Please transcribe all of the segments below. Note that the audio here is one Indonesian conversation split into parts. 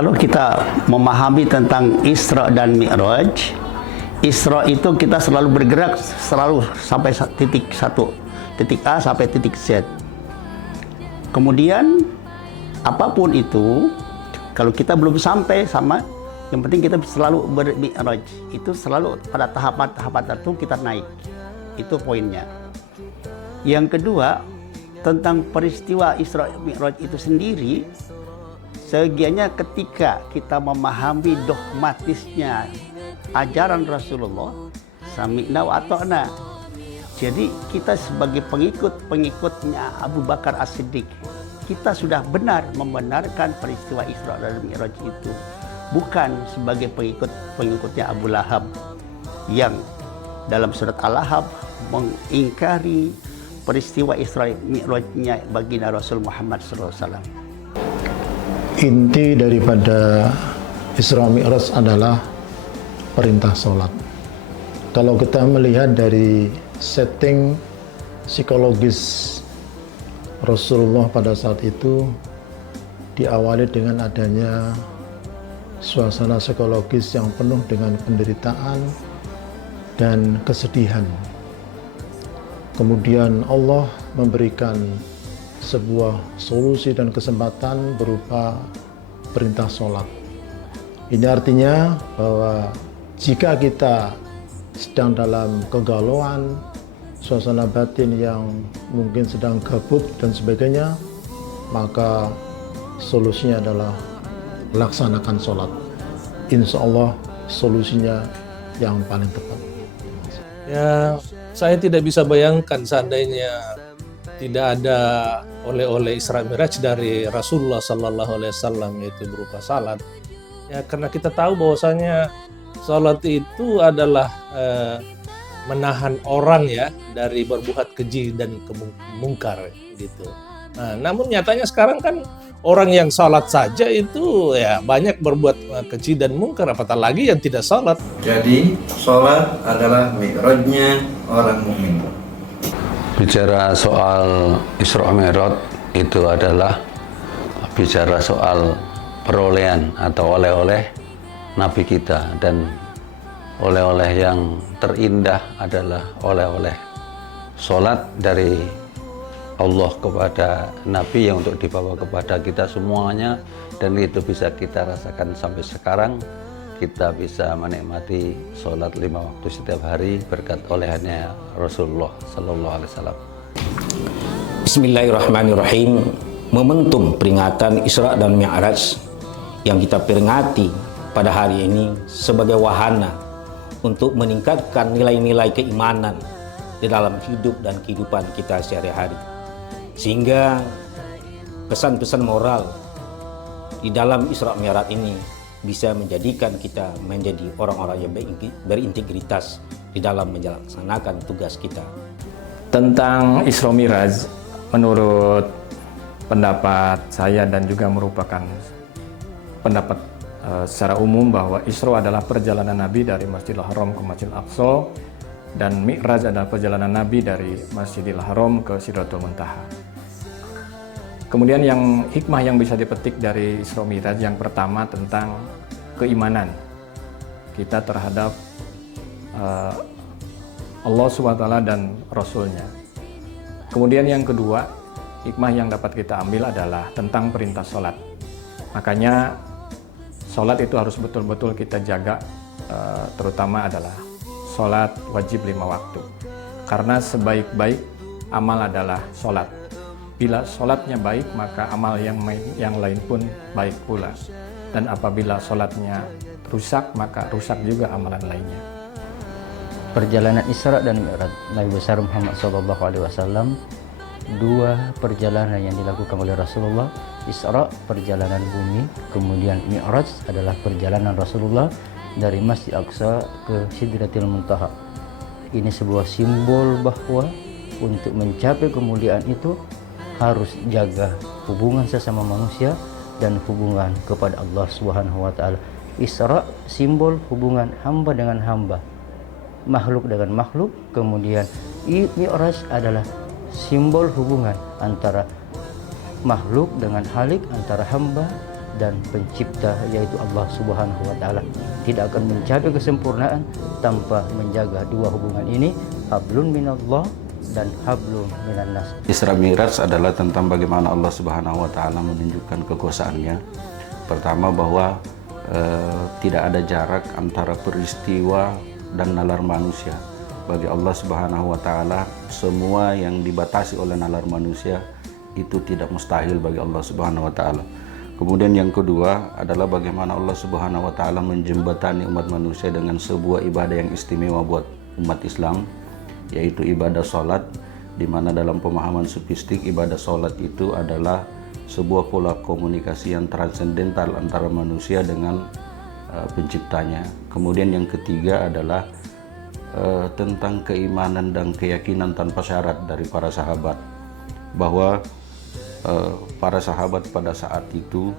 Kalau kita memahami tentang Isra dan Mi'raj, Isra itu kita selalu bergerak selalu sampai titik satu, titik A sampai titik Z. Kemudian apapun itu, kalau kita belum sampai sama, yang penting kita selalu bermi'raj. Itu selalu pada tahapan-tahapan tertentu kita naik. Itu poinnya. Yang kedua, tentang peristiwa Isra Mi'raj itu sendiri, segianya ketika kita memahami dogmatisnya ajaran Rasulullah, sami'na wa ata'na. Jadi kita sebagai pengikutnya Abu Bakar As-Siddiq, kita sudah benar membenarkan peristiwa Isra dan Mi'raj itu, bukan sebagai pengikutnya Abu Lahab yang dalam surat Al-Lahab mengingkari peristiwa Isra Mi'rajnya baginda Rasul Muhammad SAW. Inti daripada Isra Mi'raj adalah perintah sholat. Kalau kita melihat dari setting psikologis Rasulullah pada saat itu, diawali dengan adanya suasana psikologis yang penuh dengan penderitaan dan kesedihan. Kemudian Allah memberikan sebuah solusi dan kesempatan berupa perintah sholat. Ini artinya bahwa jika kita sedang dalam kegalauan, suasana batin yang mungkin sedang gabut dan sebagainya, maka solusinya adalah laksanakan sholat. Insya Allah solusinya yang paling tepat. Ya, saya tidak bisa bayangkan seandainya tidak ada oleh-oleh Isra Mi'raj dari Rasulullah Sallallahu Alaihi Wasallam, yaitu berupa salat. Ya, karena kita tahu bahwasanya salat itu adalah menahan orang ya dari berbuat keji dan mungkar gitu. Nah, namun nyatanya sekarang kan orang yang salat saja itu ya banyak berbuat keji dan mungkar, apatah lagi yang tidak salat. Jadi salat adalah mi'rajnya orang mukmin. Bicara soal Isra Mi'raj itu adalah bicara soal perolehan atau oleh-oleh Nabi kita, dan oleh-oleh yang terindah adalah oleh-oleh sholat dari Allah kepada Nabi yang untuk dibawa kepada kita semuanya, dan itu bisa kita rasakan sampai sekarang. Kita bisa menikmati sholat 5 waktu setiap hari berkat olehannya Rasulullah Sallallahu Alaihi Wasallam. Bismillahirrahmanirrahim. Momentum peringatan Isra dan Mi'raj yang kita peringati pada hari ini sebagai wahana untuk meningkatkan nilai-nilai keimanan di dalam hidup dan kehidupan kita sehari-hari, sehingga pesan-pesan moral di dalam Isra Mi'raj ini bisa menjadikan kita menjadi orang-orang yang berintegritas di dalam melaksanakan tugas kita. Tentang Isra Mi'raj, menurut pendapat saya dan juga merupakan pendapat secara umum bahwa Isra adalah perjalanan Nabi dari Masjidil Haram ke Masjidil Aqsa, dan Mi'raj adalah perjalanan Nabi dari Masjidil Haram ke Sidratul Muntaha. Kemudian yang hikmah yang bisa dipetik dari Isra Mi'raj, yang pertama tentang keimanan kita terhadap Allah SWT dan Rasulnya. Kemudian yang kedua, hikmah yang dapat kita ambil adalah tentang perintah sholat. Makanya sholat itu harus betul-betul kita jaga, terutama adalah sholat wajib 5 waktu. Karena sebaik-baik amal adalah sholat. Bila sholatnya baik, maka amal yang lain pun baik pula. Dan apabila sholatnya rusak, maka rusak juga amalan lainnya. Perjalanan Isra dan Mi'raj Nabi besar Muhammad SAW, dua perjalanan yang dilakukan oleh Rasulullah. Isra perjalanan bumi, kemudian Mi'raj adalah perjalanan Rasulullah dari Masjid Aqsa ke Sidratil Muntaha. Ini sebuah simbol bahwa untuk mencapai kemuliaan itu harus jaga hubungan sesama manusia dan hubungan kepada Allah Subhanahu wa taala. Isra simbol hubungan hamba dengan hamba, makhluk dengan makhluk. Kemudian Mi'raj adalah simbol hubungan antara makhluk dengan Khalik, antara hamba dan pencipta yaitu Allah Subhanahu wa taala. Tidak akan mencapai kesempurnaan tanpa menjaga dua hubungan ini, hablun minallah dan hablum minannas. Isra Mi'raj adalah tentang bagaimana Allah Subhanahu wa taala menunjukkan kekuasaannya. Pertama bahwa tidak ada jarak antara peristiwa dan nalar manusia. Bagi Allah Subhanahu wa taala, semua yang dibatasi oleh nalar manusia itu tidak mustahil bagi Allah Subhanahu wa taala. Kemudian yang kedua adalah bagaimana Allah Subhanahu wa taala menjembatani umat manusia dengan sebuah ibadah yang istimewa buat umat Islam, yaitu ibadah sholat, di mana dalam pemahaman sufistik ibadah sholat itu adalah sebuah pola komunikasi yang transendental antara manusia dengan penciptanya. Kemudian yang ketiga adalah tentang keimanan dan keyakinan tanpa syarat dari para sahabat, bahwa para sahabat pada saat itu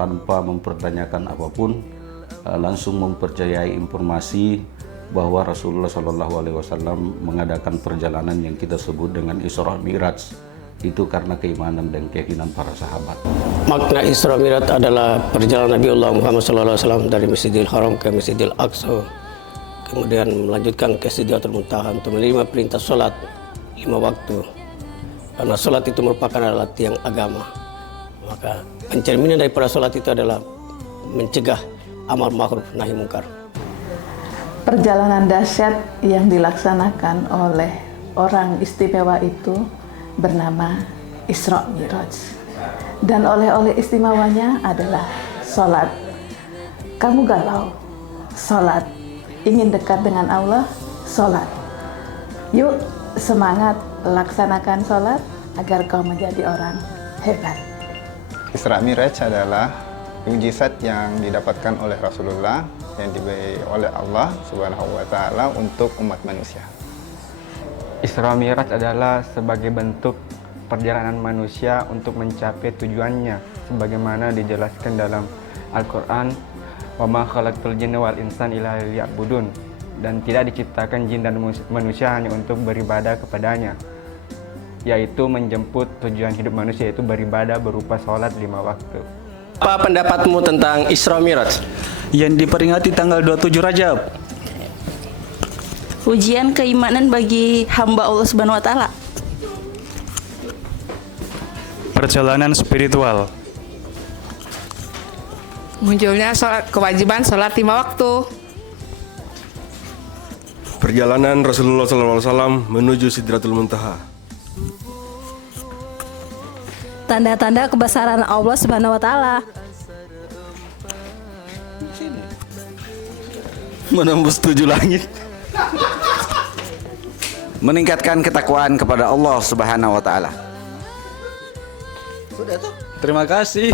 tanpa mempertanyakan apapun langsung mempercayai informasi bahwa Rasulullah SAW mengadakan perjalanan yang kita sebut dengan Isra Mi'raj. Itu karena keimanan dan keyakinan para sahabat. Makna Isra Mi'raj adalah perjalanan Nabi Allah Muhammad SAW dari Masjidil Haram ke Masjidil Aqsa, kemudian melanjutkan ke Sidratul Muntaha untuk menerima perintah sholat 5 waktu. Karena sholat itu merupakan adalah tiang agama, maka pencerminan daripada sholat itu adalah mencegah amar ma'ruf nahi mungkar. Perjalanan dahsyat yang dilaksanakan oleh orang istimewa itu bernama Isra Mi'raj. Dan oleh-oleh istimewanya adalah sholat. Kamu galau, sholat. Ingin dekat dengan Allah, sholat. Yuk semangat laksanakan sholat agar kau menjadi orang hebat. Isra Mi'raj adalah mukjizat yang didapatkan oleh Rasulullah yang diberi oleh Allah Subhanahu wa taala untuk umat manusia. Isra Mi'raj adalah sebagai bentuk perjalanan manusia untuk mencapai tujuannya sebagaimana dijelaskan dalam Al-Qur'an, "Wa ma khalaqtul jinna wal insana illa liya'budun," dan tidak diciptakan jin dan manusia hanya untuk beribadah kepadanya, yaitu menjemput tujuan hidup manusia, yaitu beribadah berupa sholat 5 waktu. Apa pendapatmu tentang Isra Mi'raj? Yang diperingati tanggal 27 Rajab. Ujian keimanan bagi hamba Allah Subhanahu wa taala. Perjalanan spiritual. Munculnya kewajiban sholat 5 waktu. Perjalanan Rasulullah SAW menuju Sidratul Muntaha. Tanda-tanda kebesaran Allah Subhanahu wa taala. Menembus 7 langit. Meningkatkan ketakwaan kepada Allah Subhanahu wa taala. Terima kasih.